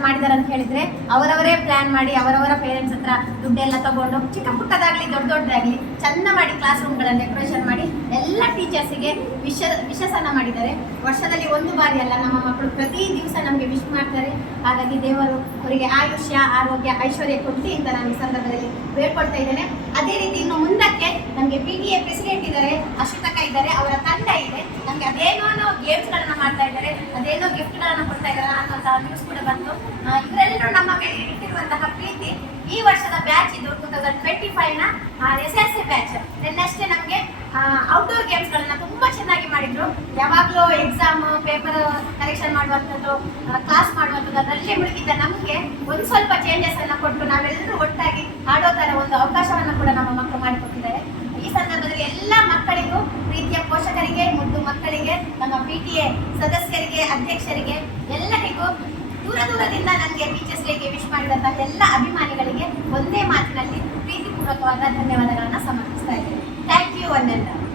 Decoration ಮಾಡಿದ್ದಾರೆ ಅಂತ ಹೇಳಿದ್ರೆ ಅವರವರೇ ಪ್ಲಾನ್ ಮಾಡಿ ಅವರವರ ಪೇರೆಂಟ್ಸ್ ಹತ್ರ ದುಡ್ಡೆಲ್ಲ ತಗೊಂಡು ಚಿಕ್ಕ ಪುಟ್ಟದಾಗ್ಲಿ ದೊಡ್ಡದಾಗ್ಲಿ ಚಂದ ಮಾಡಿ ಕ್ಲಾಸ್ ರೂಮ್ಗಳನ್ನು ಡೆಕೋರೇಷನ್ ಮಾಡಿ ಎಲ್ಲ ಟೀಚರ್ಸಿಗೆ ವಿಶಸನ್ನ ಮಾಡಿದ್ದಾರೆ. ವರ್ಷದಲ್ಲಿ ಒಂದು ಬಾರಿ ಅಲ್ಲ, ನಮ್ಮ ಮಕ್ಕಳು ಪ್ರತಿ ದಿವಸ ನಮಗೆ ವಿಶ್ ಮಾಡ್ತಾರೆ. ಹಾಗಾಗಿ ದೇವರು ಅವರಿಗೆ ಆಯುಷ್ಯ, ಆರೋಗ್ಯ, ಐಶ್ವರ್ಯ ಕೊಡ್ಲಿ ಅಂತ ನಾನು ಈ ಸಂದರ್ಭದಲ್ಲಿ ಬೇಡ್ಕೊಳ್ತಾ ಇದ್ದೇನೆ. ಅದೇ ರೀತಿ ಇನ್ನು ಮುಂದಕ್ಕೆ ನಮಗೆ PTA ಪ್ರೆಸಿಡೆಂಟ್ ಇದ್ದಾರೆ, ಅಶ್ವಿತಕ್ಕ ಇದ್ದಾರೆ, ಅವರ ತಂಡ ಇದೆ. ನಮಗೆ ಅದೇನೋ ಗೇಮ್ಸ್ಗಳನ್ನ ಮಾಡ್ತಾ ಇದ್ದಾರೆ, ಅದೇನೋ ಗಿಫ್ಟ್ಗಳನ್ನ ಕೊಡ್ತಾ ಇದ್ದಾರೆ ಅನ್ನುವಂತಹ ನ್ಯೂಸ್ ಕೂಡ ಬಂತು. ಇವರೆಲ್ಲರೂ ನಮ್ಮ ಮೇಲೆ ಇಟ್ಟಿರುವಂತಹ ಪ್ರೀತಿ. ಈ ವರ್ಷದ ಬ್ಯಾಚ್ ಇದು 2025ನ SSC ಬ್ಯಾಚ್. ನಿನ್ನಷ್ಟೇ ನಮಗೆ ಔಟ್ಡೋರ್ ಗೇಮ್ಸ್ಗಳನ್ನ ತುಂಬಾ ಚೆನ್ನಾಗಿ ಮಾಡಿದ್ರು. ಯಾವಾಗಲೂ ಎಕ್ಸಾಮ್ ಪೇಪರ್ ಕರೆಕ್ಷನ್ ಮಾಡುವಂಥದ್ದು, ಕ್ಲಾಸ್ ಮಾಡುವಂಥದ್ದು ಅದರಲ್ಲೇ ಮುಳುಗಿದ್ದ ನಮಗೆ ಒಂದು ಸ್ವಲ್ಪ ಚೇಂಜಸ್ ಅನ್ನ ಕೊಟ್ಟು ನಾವೆಲ್ಲರೂ ಒಟ್ಟಾಗಿ ಆಡೋ ಥರ ಒಂದು ಅವಕಾಶವನ್ನು ಕೂಡ ನಮ್ಮ ಮಕ್ಕಳು ಮಾಡಿಕೊಟ್ಟಿದ್ದಾರೆ. ಈ ಸಂದರ್ಭದಲ್ಲಿ ಎಲ್ಲ ಮಕ್ಕಳಿಗೂ, ಪ್ರೀತಿಯ ಪೋಷಕರಿಗೆ, ಮುದ್ದು ಮಕ್ಕಳಿಗೆ, ನಮ್ಮ PTA ಸದಸ್ಯರಿಗೆ, ಅಧ್ಯಕ್ಷರಿಗೆ, ಎಲ್ಲರಿಗೂ ದೂರದಿಂದ ನನಗೆ ಟೀಚರ್ಸ್ ಡೇಗೆ ವಿಶ್ ಮಾಡಿದಂತಹ ಎಲ್ಲ ಅಭಿಮಾನಿಗಳಿಗೆ ಒಂದೇ ಮಾತಿನಲ್ಲಿ ಪ್ರೀತಿಪೂರ್ವಕವಾದ ಧನ್ಯವಾದಗಳನ್ನು ಸಮರ್ಪಿಸ್ತಾ ಇದ್ದೇನೆ. Thank you one and all.